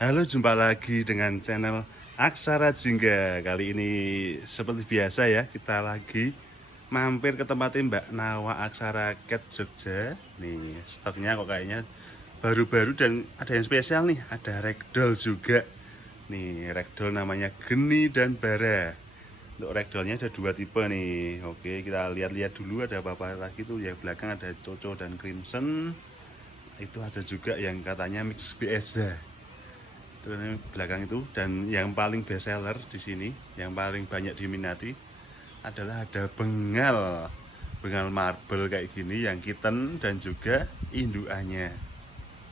Halo, jumpa lagi dengan channel Aksara Jingga. Kali ini seperti biasa ya, kita lagi mampir ke tempatnya Mbak Nawa Aksara Cat Jogja. Nih, stoknya kok kayaknya baru-baru dan ada yang spesial nih, ada ragdoll juga. Nih, ragdoll namanya Geni dan Bara. Untuk ragdollnya ada dua tipe nih. Oke, kita lihat-lihat dulu ada apa-apa lagi tuh. Yang belakang ada Coco dan Crimson. Itu ada juga yang katanya mix Bieza. Terus belakang itu, dan yang paling best seller di sini, yang paling banyak diminati adalah ada bengal marble kayak gini, yang kitten dan juga indukannya.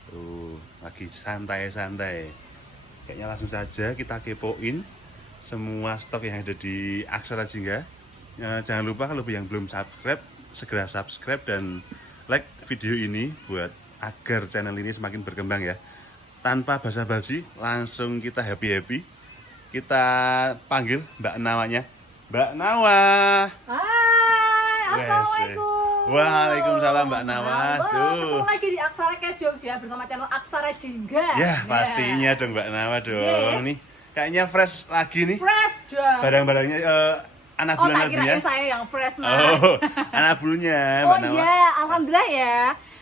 Tuh, lagi santai-santai. Kayaknya langsung saja kita kepoin semua stok yang ada di Aksara Jingga. Jangan lupa kalau yang belum subscribe, segera subscribe dan like video ini buat agar channel ini semakin berkembang ya. Tanpa basa-basi, langsung kita happy-happy. Kita panggil Mbak Nawanya. Mbak Nawa. Hai, assalamualaikum. Waalaikumsalam Mbak Nawa. Ketemu lagi di Aksara Cat Jogja bersama channel Aksara Jingga. Ya, pastinya dong Mbak Nawa dong. Yes. Nih, kayaknya fresh lagi nih. Fresh dong. Barang-barangnya anak Oh, tak bulunya. kirain saya yang fresh, Mas. Oh, anak bulunya Oh Mbak Nawa. iya, alhamdulillah ya.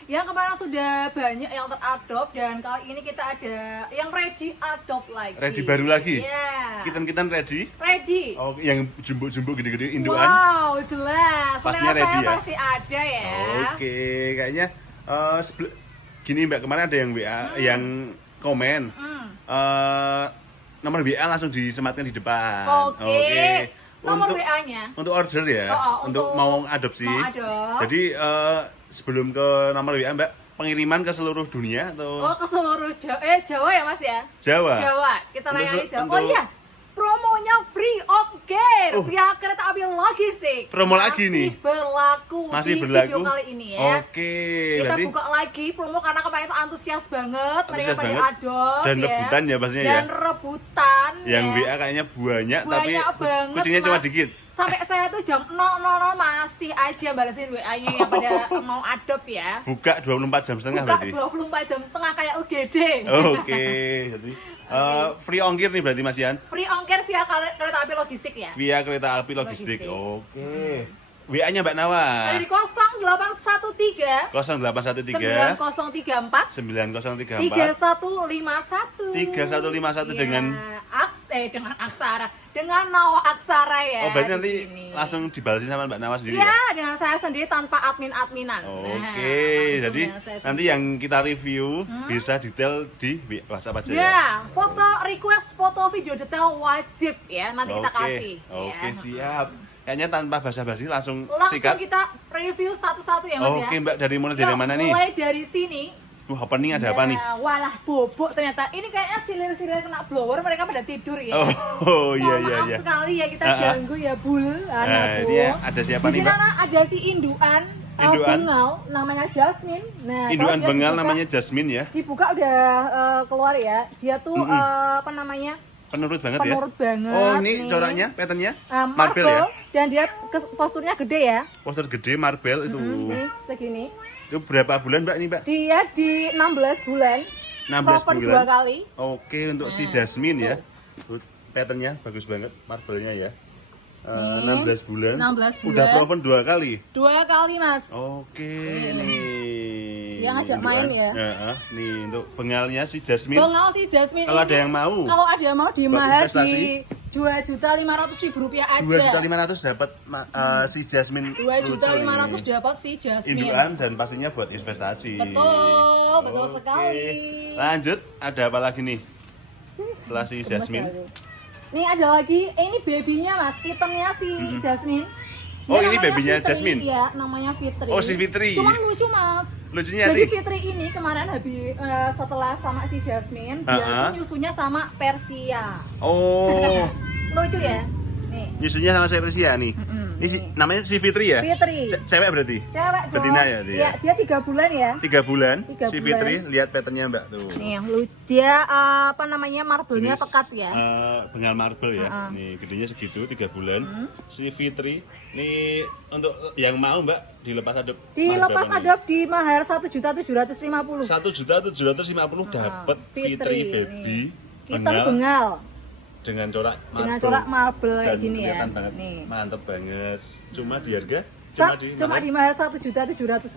Yang kemarin sudah banyak yang teradopt dan kali ini kita ada yang ready adopt lagi. Ready baru lagi? Iya. Kitten ready? Ready. Oh, yang jumbo-jumbo gede-gede indukan. Wow, jelas. Pastinya Selera ready saya ya? pasti ada ya. Oke, kayaknya gini Mbak, kemarin ada yang WA yang komen. Nomor WA langsung disematkan di depan. Oke. Nomor Untuk, WA-nya. untuk order ya, untuk mau adopsi. Mau adopt. Jadi sebelum ke nomor WA Mbak, pengiriman ke seluruh dunia atau Oh, ke seluruh Jawa ya Mas ya? Jawa? Jawa, kita Untuk- layani Jawa. Oh untuk- iya, promonya free ongkir Oh. via kereta api logistik. Promo lagi nih? Masih Masih berlaku di video berlaku? kali ini ya. Oke, Kita berarti buka lagi promo karena kemarin itu antusias banget, mereka Antusias pada banget. adopt Dan ya. rebutan ya pastinya ya? Dan rebutan yang ya. WA kayaknya banyak, tapi Banyak banget, kucingnya cuma Mas. dikit. Sampai saya tuh jam 000 masih aja balesin WA-nya yang pada mau adopt ya. Buka 24 jam setengah Buka berarti. 24 jam setengah kayak UGD. Oke, jadi free ongkir nih berarti Mas Yan? Free ongkir via kereta api logistik ya. Via kereta api logistik. Logistik. Oke. WA-nya Mbak Nawa. Ada di 0813 0813 9034 9034 3151 3151 dengan dengan Aksara, dengan Nawa Aksara ya. Oh, berarti di nanti sini. langsung dibalasin sama Mbak Nawa sendiri Ya, ya? dengan saya sendiri tanpa admin-adminan. Oke, langsung jadi dengan saya nanti sendiri. yang kita review bisa detail di WhatsApp aja ya? Ya, foto request foto video detail wajib ya, nanti kita kasih. Oke, ya. siap. Kayaknya tanpa basa-basi langsung Langsung sikat. kita review satu-satu ya Mas ya. Oke Mbak, dari mulai dari Yuk, mana nih? mulai dari sini. Opening ada apa nih? Walah bobok ternyata. Ini kayaknya silir-silir kena blower, mereka pada tidur ya. Oh iya Mohon iya maaf iya. sekali ya kita Ah, ah. ganggu ya Bul. Nah, Bu. ini ada siapa Di nih sini Mbak? anak ada si indukan, Indukan? bengal namanya Jasmine. Nah, Indukan kalau dia bengal dibuka- namanya Jasmine ya. Dibuka udah keluar ya. Dia tuh apa namanya? Penurut banget Penurut ya. banget. Oh ini nih. coraknya, patternnya Marble marble ya. dan dia posturnya gede ya. Poster gede marble itu. Nih segini. Itu berapa bulan Mbak ini Mbak? Dia di 16 bulan. 16 Cover bulan. 2 kali. Oke, untuk si Jasmine ya. Patternnya bagus banget marble-nya ya. 16 bulan. 16 bulan. Udah proven 2 kali. 2 kali Mas. Oke, Ini. nih. Yang ngajak main ya. Nih untuk bengalnya si Jasmine. Bengal si Jasmine Kalau ini, ada yang mau. kalau ada yang mau di Buat mahar investasi. di Rp2.500.000 aja. 2.500.000 dapat si Jasmine. Rp2.500.000 lucu dapat si ini. Jasmine. Indukan dan pastinya buat investasi. Betul Oke. sekali. Lanjut, ada apa lagi nih? Setelah si Gemes Jasmine. aku. Nih ada lagi, ini babynya Mas, kittennya si Jasmine. Oh, Dia ini namanya babynya Fitri. Jasmine? Iya, namanya Fitri. Oh, si Fitri. Cuman lucu Mas. Lucunya Jadi nih. Fitri ini kemarin habis setelah sama si Jasmine, dia Ah, ah. tuh nyusunya sama Persia. Oh, Lucu ya? Nih. nyusunya sama saya Persia nih. Ini namanya si Fitri ya? Fitri. Cewek berarti? Cewek dong. Betina ya dia? Iya, dia 3 bulan ya. 3 bulan. 3 si bulan. Fitri, lihat patternnya Mbak tuh. Nih, dia apa namanya marble-nya Jenis, pekat ya. bengal marble ya. Nih gedenya segitu 3 bulan. Si Fitri, nih untuk yang mau Mbak dilepas adop. Dilepas adop di mahar 1.750.000. 1.750.000 dapat Fitri baby Hitam bengal. dengan corak marble. Dengan corak marble kayak Dan gini ya. kelihatan banget. Nih. Mantep banget. Cuma di harga Cuma di mahar 1.750.000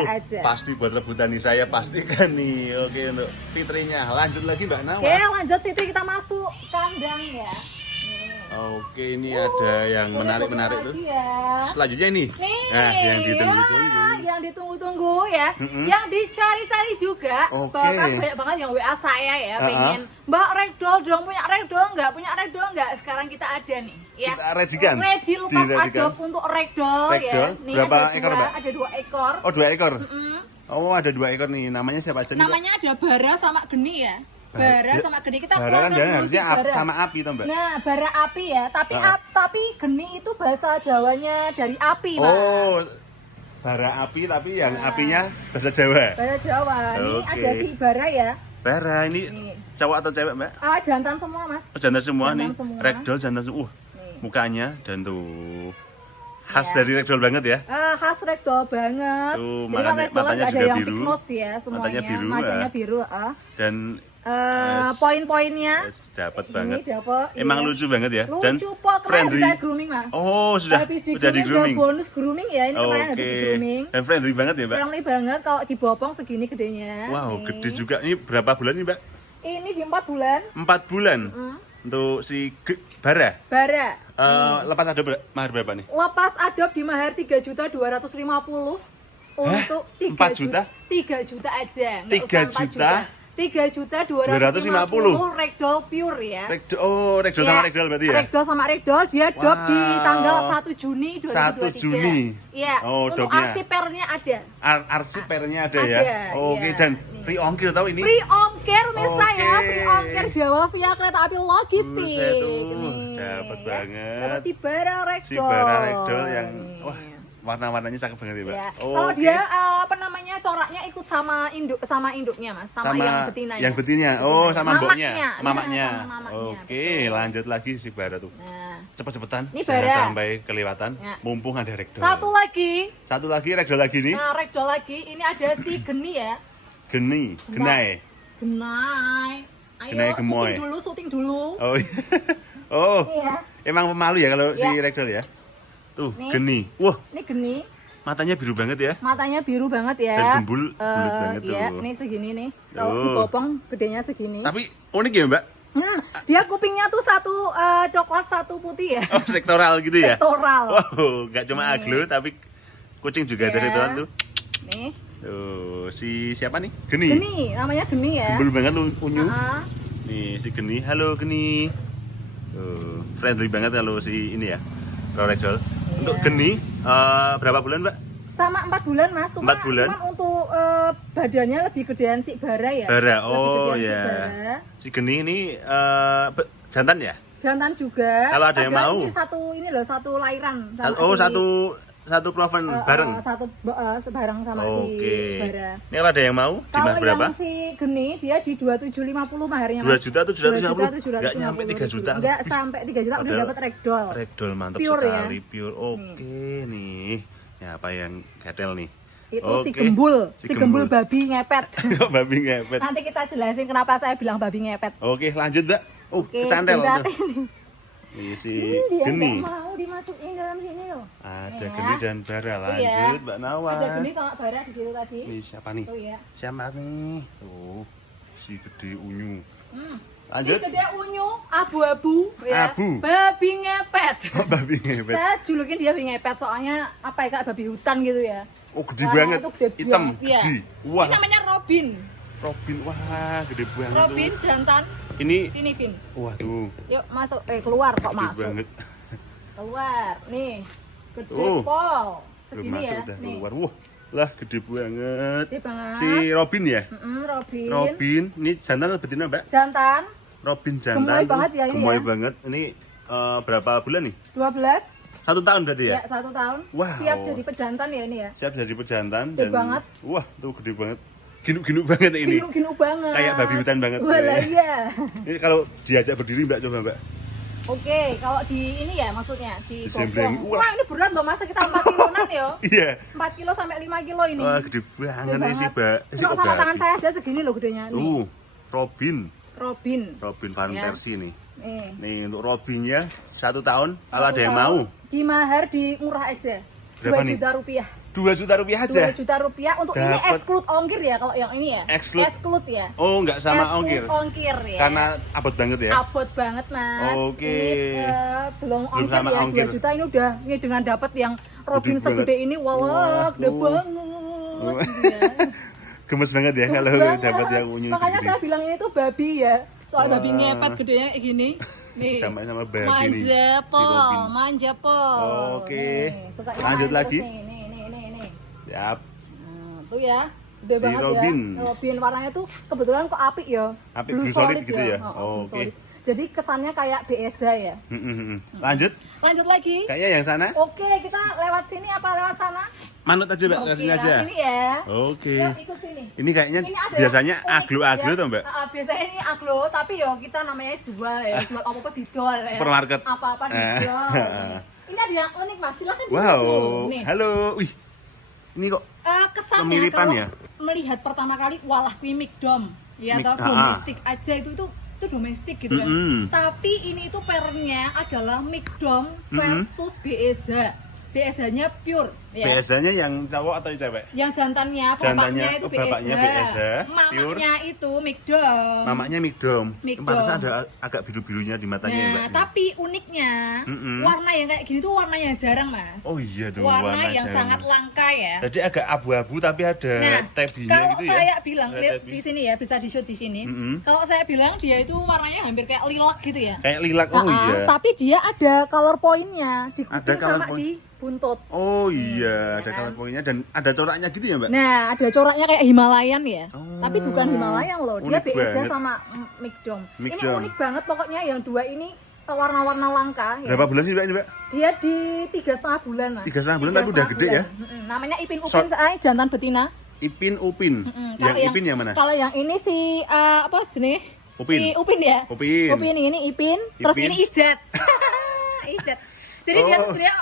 aja. Pasti buat rebutan nih, saya pastikan nih. Oke, untuk Fitrinya. Lanjut lagi Mbak Nawa. Oke, lanjut Fitri, kita masuk kandang ya. Oke, ini ada yang menarik-menarik tuh. Ya. Selanjutnya ini. Nih, Nah, yang ditunggu-tunggu. yang ditunggu-tunggu ya, yang dicari-cari juga. Oke. Bahkan banyak banget yang WA saya ya, pengen Mbak ragdoll dong, punya ragdoll nggak? Sekarang kita ada nih. Ya. Kita rejikan. Ready lepas adop untuk ragdoll ya. Ragdoll. Nih, Berapa ada ekor, Mbak? Ada 2 ekor. Oh, 2 ekor. Oh, ada 2 ekor nih. Namanya siapa aja nih, Mbak? Namanya ada Bara sama Geni ya. Bara sama Geni, kita Bara kan keluarkan jangan dulu harusnya si Bara. sama api toh Mbak? Nah, bara api ya, tapi Geni itu bahasa Jawanya dari api, Mas. Oh, bara api tapi yang apinya bahasa Jawa. Bahasa Jawa. Nih Oke. ada si Bara ya. Bara ini Nih. cowok atau cewek Mbak? Jantan semua, Mas. Oh, jantan semua Jantan nih. semua. Ragdoll jantan semua. Nih. Mukanya dan tuh khas Ya. dari ragdoll banget ya. Khas ragdoll banget. Tuh, Jadi kan ragdoll matanya nggak ada juga yang biru. pink nose ya semuanya. Matanya biru, Matanya biru, Dan poin-poinnya dapat ini banget. dapat. Emang iya. lucu banget ya. Dan Lucu kok, kemarin friendly. bisa grooming, Mas. Oh, sudah Habis udah di dan grooming. bonus grooming ya, ini kemarin habis di Oke. grooming. Dan friendly banget ya, Mbak. Friendly banget kalau dibopong segini gedenya. Wow, Nih. gede juga. Ini berapa bulan nih, Mbak? Ini di 4 bulan. 4 bulan. Untuk si Bara. Bara. Lepas ada mahar berapa nih? Lepas adop di mahar 3.250.000 untuk 4 juta? 3 juta aja. 3 juta? 3.250.000 ragdoll pure ya. Ragdoll sama ragdoll berarti ya? Ragdoll sama ragdoll dia dop di Wow. tanggal 1 Juni 2023. 1 Juni. Iya. Oh, untuk dopnya. arsipernya ada. Arsipernya ada ya? Ada, Oke, iya. dan free ongkir tahu ini? Free ongkir mirsa ya, Oke. free ongkir Jawa via kereta api logistik. Buset tuh, Nih, dapat ya. banget. Dapat si barang ragdoll. Si bara ragdoll yang Nih. wah, warna-warnanya cakep banget ya, Mbak. Ya. Oke. Kalau dia apa namanya coraknya ikut sama induknya Mas, sama yang betinanya. Yang betinanya. Oh, sama mboknya. Mamaknya. Mamanya. Nah, sama mamaknya, Oke, betul. lanjut lagi si bara tuh. Nah, Cepet-cepetan. Ini Jangan bara. sampai kelewatan. Ya. Mumpung ada ragdoll. satu lagi, Ragdoll lagi nih. nah ragdoll lagi, ini ada si Geni ya. Geni, genai. Genai. Ayo Genai gemoy. syuting dulu. Oh, iya. Oh, Iya. emang pemalu ya kalau si Ya. ragdoll ya? Tuh, Nih. geni. Wah, Ini Geni, matanya biru banget ya. matanya biru banget ya. Dan bulat banget Iya, tuh. ini segini nih. Kalau Tuh. dibopong gedenya segini. Tapi unik ya, Mbak? Dia kupingnya tuh satu coklat, satu putih ya. Oh, sektoral gitu ya? Sektoral. Wow, nggak cuma Nih. aglo tapi kucing juga Ya. dari tuan tuh. Nih, Tuh, si siapa nih? Geni. Geni, namanya Geni ya. Gembul banget lu unyu. Ah, Nih, si Geni. Halo Geni. Tuh, friendly banget kalau si ini ya. Kalau ragdoll. Untuk Geni berapa bulan, Mbak? sama 4 bulan Mas. 4 bulan? Cuman untuk badannya lebih gedean si Bara ya. Bara. Lebih Oh, gedean si ya. Bara. Si Geni ini jantan ya? Jantan juga. Kalau ada yang Padahal mau. ini satu lahiran. sama Oh, si- satu proven bareng. Satu bareng sama Oke. si Bara. Ini kalau ada yang mau, di Kalau mas berapa? yang si Geni dia di 2.750 maharnya. 2.750.000. Nggak nyampe 3 juta. Enggak sampai 3 juta udah Padahal dapat ragdoll. Ragdoll mantap Pure ya. sekali, pure. Oke nih. Ya, apa yang gatel nih? Itu si Oke. gembul, Si si gembul gembul. babi ngepet. Kok babi ngepet. Nanti kita jelasin kenapa saya bilang babi ngepet. Oke, lanjut, Mbak. Oke, kecandel sebentar. tuh. Ini si Dia Geni. nggak mau dimasukin dalam sini loh. Ada Ya. Geni dan Bara. Lanjut, Mbak Nawa. Ada Geni sama Bara di situ tadi. Ini siapa nih? Tuh ya. Siapa nih? Tuh, si gede unyu. Si Lanjut. gede unyu, abu-abu ya. Abu. Babi ngepet. Babi ngepet. Saya julukin dia babi ngepet soalnya apa ya Kak, babi hutan gitu ya. Oh, gede Warnanya banget. tuh gede Hitam, banget, iya. gede. Wah, Ini namanya Robin. Robin. Wah, gede banget Robin tuh. jantan. Ini Sini, Vin. wah tuh, Yuk masuk. Keluar kok gede masuk. banget. Keluar. Nih. Gede Oh. pol. Belum Segini masuk ya. udah Nih. keluar. Wah, lah gede banget. Gede banget. Si Robin ya? Robin. Robin, ini jantan atau betina, Mbak? Jantan Robin jantan Gemoy tuh, banget ya ini gemoy ya. banget. Ini berapa bulan nih? 12 1 tahun berarti ya? Ya, 1 tahun. Wow. Siap jadi pejantan ya ini ya. Siap jadi pejantan. Gede banget. Wah, tuh gede banget. Ginuk-ginuk banget ini. Ginuk-ginuk banget. Kayak babi hutan banget. Walah iya. Ini kalau diajak berdiri Mbak, coba Mbak. Oke, kalau di ini ya maksudnya di Disembreng. gopong. Wah, ini berat loh masa kita 4 kiloan ya. Iya. 4 kilo sampai 5 kilo ini. Wah, gede banget ini sih, Mbak. Kalau sama tangan saya aja segini loh gedenya nih. Robin Van Ya. Persie nih. Nih. Nih untuk Robinnya 1 tahun. Kalau 1 ada yang tahun, mau, di mahar di murah aja. Berapa 2 nih? juta rupiah. 2 juta rupiah 2 aja. juta rupiah untuk ini Dapet. exclude ongkir ya kalau yang ini ya. Exclude. Ya. Oh, nggak sama Exclude ongkir. ongkir ya. Karena abot banget ya. Abot banget mas. Oke. Ini belum ongkir sama ya ongkir. 2 juta ini dengan dapat yang Robin Gede segede banget. ini. Wah, gede Waduh. banget. Iya. Gemes banget ya kalau Bagus dapat banget. yang unyu Makanya gede. saya bilang ini tuh babi ya. Soal Wah. babi ngepet gedenya kayak gini. Nih. Sama-sama babi nih. Manja si pol, Robin. manja pol. Oke. Nih, suka yang Lanjut lain lagi. terus nih. Siap. Nah, tuh ya. Gede Si banget Robin. ya. Robin warnanya tuh kebetulan kok apik ya. Apik, Blue blue solid gitu ya? Blue Oke. solid. Jadi kesannya kayak BSA ya. Lanjut. Lanjut lagi. Kayaknya yang sana. Oke, kita lewat sini apa lewat sana? Manut aja, Mbak. Lewat Oke, sini aja. yang ini ya. Oke. Yuk ikut sini. Ini kayaknya Ini ada biasanya yang unik, aglo-aglo ya. tuh, Mbak. Biasanya ini aglo, tapi yo kita namanya jual ya, jual apa-apa didol ya. Supermarket. Apa-apa didol. Ini ada yang unik Mas, silakan dilihat Wow. dulu. Nih. Halo. Wih. Ini kok Kesannya Kemiripan kalau ya? melihat pertama kali walah kuwi dom ya atau domestik aja itu domestik gitu kan. Tapi ini itu pernya adalah dom versus BSH. BSH-nya pure ya. biasanya yang cowok atau yang cewek? Yang jantannya, Jantannya, bapaknya itu bapaknya BSH, pure. mamanya itu dom. Mamanya migdom. Migdom. Pantesan ada agak biru-birunya di matanya ya, Mbak. Nah, tapi uniknya warna yang kayak gini tuh warna yang jarang mas. Oh iya tuh Warna yang jarang. sangat langka ya. Jadi agak abu-abu tapi ada Nah, tabbinya kalau gitu ya. saya bilang Ada lihat tabby. di sini ya, bisa di shoot di sini. Kalau saya bilang dia itu warnanya hampir kayak lilac gitu ya. Kayak lilac. Oh iya. Tapi dia ada color pointnya di Ada kuping color sama point. di buntut. Oh iya, ada kan? color point-nya dan ada coraknya gitu ya, Mbak? Nah, ada coraknya kayak Himalayan ya. Oh, Tapi bukan Himalayan loh, dia unik BSH banget. sama migdom. Ini Migdom. unik banget pokoknya yang dua ini warna-warna langka ya. Berapa bulan sih, Mbak? Mbak? Dia di 3,5 bulan mas. 3,5 bulan tapi udah 3,5 gede ya? Namanya Ipin Upin So- saya jantan betina. Ipin Upin. Kalau Yang Ipin yang mana? Kalau yang ini si apa sih? Upin. Upin ya. Upin. Upin ini Ipin, terus Ipin. ini Ijat. Ijat. Jadi dia Oh. tuh sebenarnya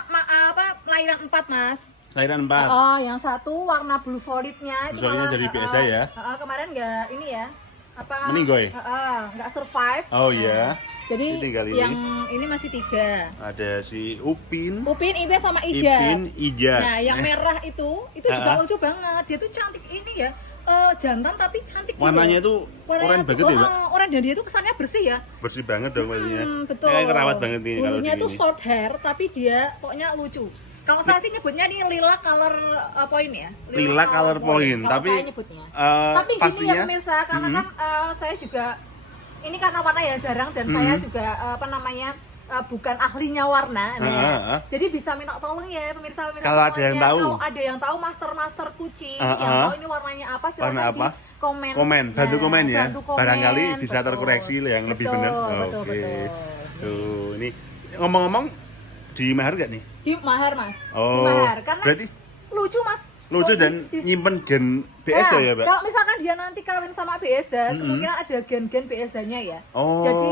lahiran 4 mas. Lahiran 4. Oh, yang satu warna blue solidnya itu Blue solidnya malah, dari BSH ya? kemarin nggak ini ya apa Meninggoy? nggak survive. Oh iya. Jadi Ini tinggal ini. yang ini masih 3. Ada si Upin, Upin, Ibe sama Ijat. Ipin, Ija. Nah, yang merah itu juga Ah. lucu banget. Dia tuh cantik ini ya. Jantan tapi cantik gitu. Warnanya ya. itu oranye banget ya, Mbak? Oranye dan dia tuh kesannya bersih ya. Bersih banget dong warnanya. Betul. Kayak kerawat banget nih kalau Bulunya di tuh sini. short hair tapi dia pokoknya lucu. Kalau saya sih nyebutnya nih lila color point ya. Lila color point, Kalau tapi saya nyebutnya. eh, Tapi gini pastinya ya pemirsa, karena kan saya juga ini karena warna yang jarang dan saya juga apa namanya bukan ahlinya warna, nah, jadi bisa minta tolong ya pemirsa. Kalau ada yang tahu. Kalau ada yang tahu master kucing, yang tahu ini warnanya apa, silakan Warna apa? di komen. Bantu Nah, komen ya. bantu komen, Barangkali bisa betul. terkoreksi yang lebih Betul, benar. betul, Oke. betul. Tuh, ini ngomong-ngomong di mahar gak nih? Di mahar mas, di Oh, mahar karena berarti lucu mas. lucu Oh, dan di- nyimpen gen BSH ya, Mbak? Kalau misalkan dia nanti kawin sama BSH, kemungkinan ada gen-gen BSH-nya ya. Oh. Jadi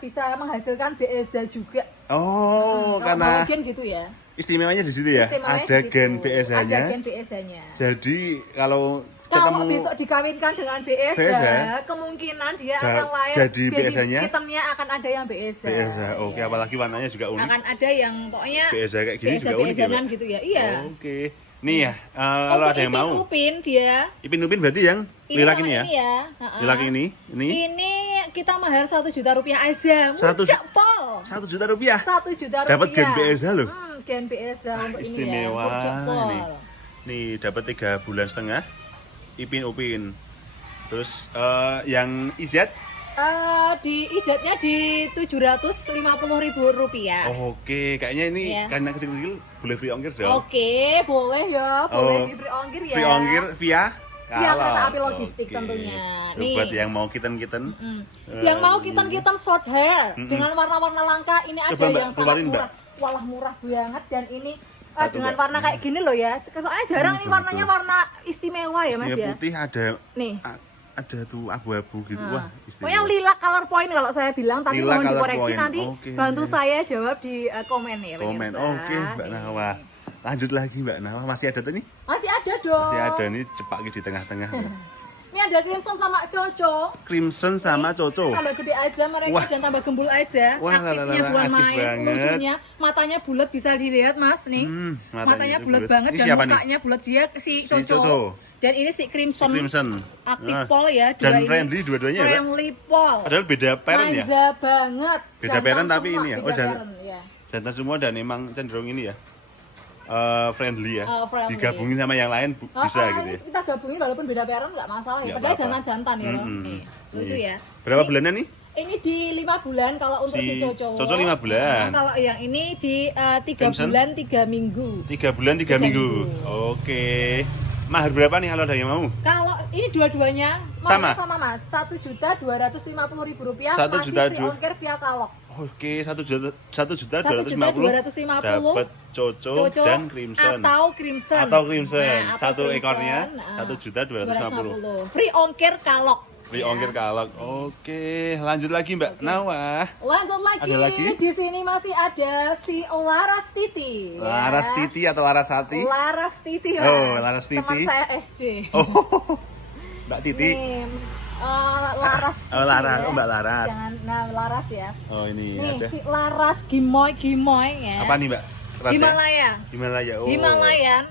bisa menghasilkan BSH juga. Oh, Kalau karena bawa gen gitu ya. istimewanya di situ ya. Istimewanya Ada di situ. gen Ada BSH-nya. gen BSH-nya. Jadi kalau Kalau ketemu besok dikawinkan dengan BSH, BSH, kemungkinan dia da- akan lahir jadi baby BSH-nya? kittennya akan ada yang BSH. BSH, oke, Iya. apalagi warnanya juga unik. Akan ada yang pokoknya BSH kayak gini juga unik ya, BSH-an Mbak? gitu ya. Iya. Oke. Nih ya, kalau Untuk ada yang mau. Upin dia. Ipin Upin berarti yang lilac sama ini ya? Ha-ha. Lilac ini. Ini kita mahar 1 juta rupiah aja. Satu- Mujak pol. 1 juta rupiah. 1 juta rupiah. Dapat gen BSH loh. Gen BSH untuk Istimewa ini ya. Mujak pol. ini. Nih dapat 3 bulan setengah. Ipin Upin. Terus yang Ijat. Di ijatnya di 750.000 rupiah. Oke, kayaknya ini Iya. karena kecil-kecil boleh free ongkir dong. Oke, boleh ya, boleh Oh, di free ongkir ya. Free ongkir via Via Kalau. kereta api logistik Oke. tentunya. Tuh, Nih. buat yang mau kiten-kiten. Yang mau kitan-kitan short hair dengan warna-warna langka, ini ada Coba, Mbak, yang sangat keluarin, Mbak. murah. walah murah banget dan ini Satu, dengan Mbak. warna kayak gini loh ya. Soalnya jarang ini Betul, warnanya betul. warna istimewa ya Mas Ini ya. putih ada Nih. ada tuh abu-abu gitu. Nah, Wah, pokoknya istimewa. lilac color point kalau saya bilang, tapi Lilac mohon color dikoreksi point. nanti. Oke. Bantu saya jawab di komen ya Komen. pemirsa. Oke, Mbak Nih. Nawa. Lanjut lagi Mbak Nawa, masih ada tuh nih? Masih ada dong. Masih ada nih, cepak di tengah-tengah. Ini ada crimson sama coco. Crimson sama Coco. Tambah gede aja mereka Wah. dan tambah gembul aja. Wah, Aktifnya lalala, bukan aktif main. banget. Lucunya matanya bulat bisa dilihat Mas nih. Matanya itu bulat banget Ini dan siapa nih? mukanya bulat dia si Si coco. Coco. Dan ini si Si crimson, Crimson. aktif Nah, pol ya. dan Dua ini friendly dua-duanya ya, Mbak? friendly pol. Padahal beda parent ya? Manja banget. Beda Jantan parent tapi semua, ini ya? beda Oh, jantan. parent, ya. Jantan semua dan emang cenderung ini ya. Friendly ya. Friendly. Digabungin sama yang lain bisa gitu ya. Kita gabungin walaupun beda parent nggak masalah ya. Nggak Padahal apa-apa. jantan-jantan ya loh. Mm-mm. Nih, lucu Nih. ya. Berapa Ini- bulannya nih? Ini di 5 bulan kalau untuk si Si Coco. Coco 5 bulan. Nah, kalau yang ini di 3 Crimson? bulan 3 minggu. 3 bulan 3 Tiga minggu. minggu. Oke. Mahar berapa nih kalau ada yang mau? Kalau ini dua-duanya Sama? sama Mas, Rp1.250.000 Satu masih juta free dua- ongkir via kalok. Oke, 1.250.000 1.250.000 dapat Coco dan Crimson. atau Crimson. Atau Crimson. Nah, atau Satu Crimson, ekornya nah, 1.250.000. Free ongkir kalok. Free Ya. ongkir kalok. Oke, lanjut lagi Mbak Oke. Nawa. Lanjut lagi. Ada lagi? Di sini masih ada si Laras Titi. ya. Laras Titi atau Laras Hati? Laras Titi. Oh, Mas. Laras Titi. Teman saya SD. Oh, Mbak Titi. Nih, Laras. Oh, Laras. Titi, Oh, Mbak Laras. Jangan, nah Laras ya. Oh, ini Nih, ada. si Laras Gimoy ya. Apa nih Mbak? Ras ya? Himalaya. Himalaya. Oh. Himalayan.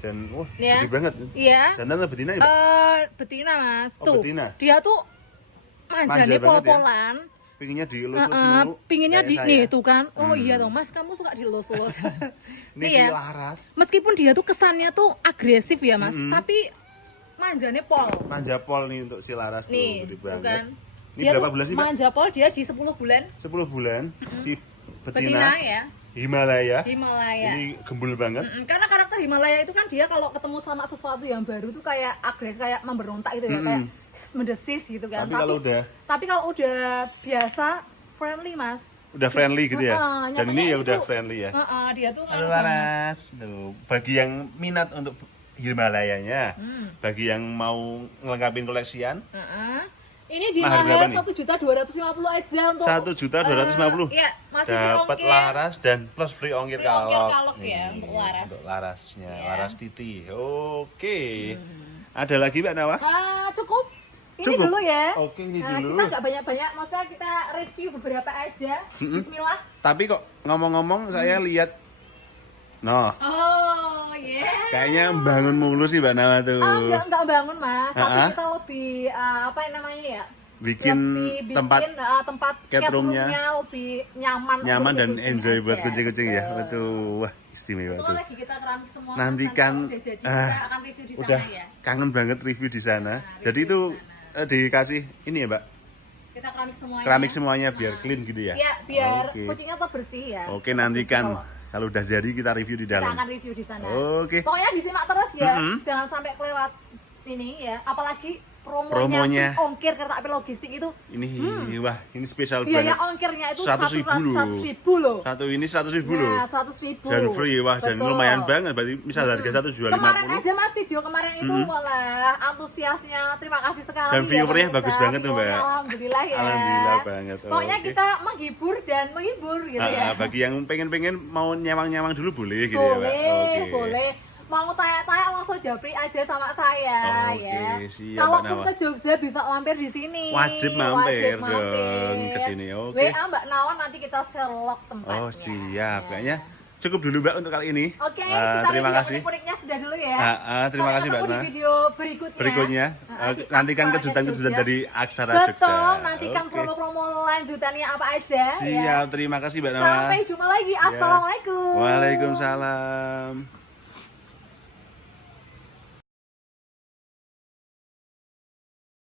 Dan wah, Ya. gede banget. Iya. Jantan atau betina ya, Mbak? Betina Mas. Oh, Tuh. betina. Dia tuh Manja manjane banget ya. pol-polan. Pinginnya dielus-elus mulu. Pinginnya kayak di saya. nih tuh kan. Oh Hmm. iya dong Mas, kamu suka dilus-lus. Ini Nih si ya. Laras. Meskipun dia tuh kesannya tuh agresif ya Mas, Mm-mm. tapi manjane pol. Manja pol nih untuk si Laras tuh, Nih, gede tuh banget. kan. Ini berapa tuh bulan sih, Mbak? manja pol dia di 10 bulan. 10 bulan. Si Betina betina, ya, Himalaya. Himalaya. Ini gembul banget. Karena karakter Himalaya itu kan dia kalau ketemu sama sesuatu yang baru tuh kayak agresif, kayak memberontak gitu ya, kayak mendesis gitu kan. Tapi kalau udah biasa friendly Mas. friendly gitu ya. Dan Nyatanya ini ya ini udah tuh- friendly ya. Dia tuh Halo Laras. Tuh, bagi yang minat untuk Himalayanya, bagi yang mau ngelengkapin koleksian, Ini di Mahar berapa mahal nih? 1.250.000 aja untuk 1.250.000. Iya, masih dapat ongkir. Laras dan plus free ongkir Free ongkir kalok. kalok ya, Nih, untuk Laras. Untuk Larasnya, Iya. Laras Titi. Oke. Ada lagi Mbak Nawa? Cukup. Ini Cukup? dulu ya. Oke, ini Nah, dulu. kita nggak banyak-banyak, maksudnya kita review beberapa aja. Bismillah. Tapi kok ngomong-ngomong saya lihat Oh, kayaknya bangun mulu sih Mbak Nawa tuh. enggak bangun Mas, tapi Ah. kita lebih apa yang namanya ya? Bikin lebih tempat tempat cat room-nya lebih nyaman nyaman untuk dan si kucing enjoy buat aja. kucing-kucing ya. Betul. Wah, istimewa Itu tuh. lagi kita keramik semua. Nantikan, Nanti kalau udah jadi, kita akan review di udah sana ya. kangen banget review di sana. Nah, Jadi review itu di sana. dikasih ini ya Mbak, Kita keramik semuanya. keramik semuanya biar clean gitu ya. Iya, biar Oke. kucingnya tetap bersih ya. Oke, nantikan kalau udah jadi kita review di Kita dalam. akan review di sana. Oke. Pokoknya disimak terus ya. Mm-mm. Jangan sampai kelewat ini ya. Apalagi promonya, Promonya. free ongkir kereta api logistik itu. Ini wah, ini spesial Biaya banget. ongkirnya itu 100.000 loh. 100.000 loh. Satu ini 100.000 loh. Nah, 100.000. Dan free, wah, dan Betul. lumayan banget. Berarti misal harga 1.250. Kemarin aja Mas video kemarin itu malah antusiasnya, terima kasih sekali. Dan viewernya pemirsa. bagus banget tuh, Mbak. Viewernya Alhamdulillah ya. Alhamdulillah banget. Pokoknya Oke. kita menghibur dan menghibur gitu ya. Bagi yang pengen-pengen mau nyawang-nyawang dulu boleh gitu Boleh, ya Mbak. Oke. boleh. Mau tanya-tanya langsung japri aja sama saya Oke, ya. siap, Kalaupun Mbak Nawa. ke Jogja bisa mampir di sini. Wajib mampir Wajib dong ke sini. Oke. WA Mbak Nawa nanti kita selok tempatnya. Oh, siap. Ya. Kayaknya cukup dulu Mbak untuk kali ini. Oke, kita terima review kasih. unik-uniknya sudah dulu ya. Terima kasih Mbak Sampai ketemu Nawa. di video berikutnya. Nantikan Aksara Cat kejutan-kejutan Jogja. dari Aksara Jogja. Betul, nantikan Oke. promo-promo lanjutannya apa aja ya. Siap, terima kasih Mbak Nawa. Sampai jumpa lagi. Assalamualaikum. Waalaikumsalam.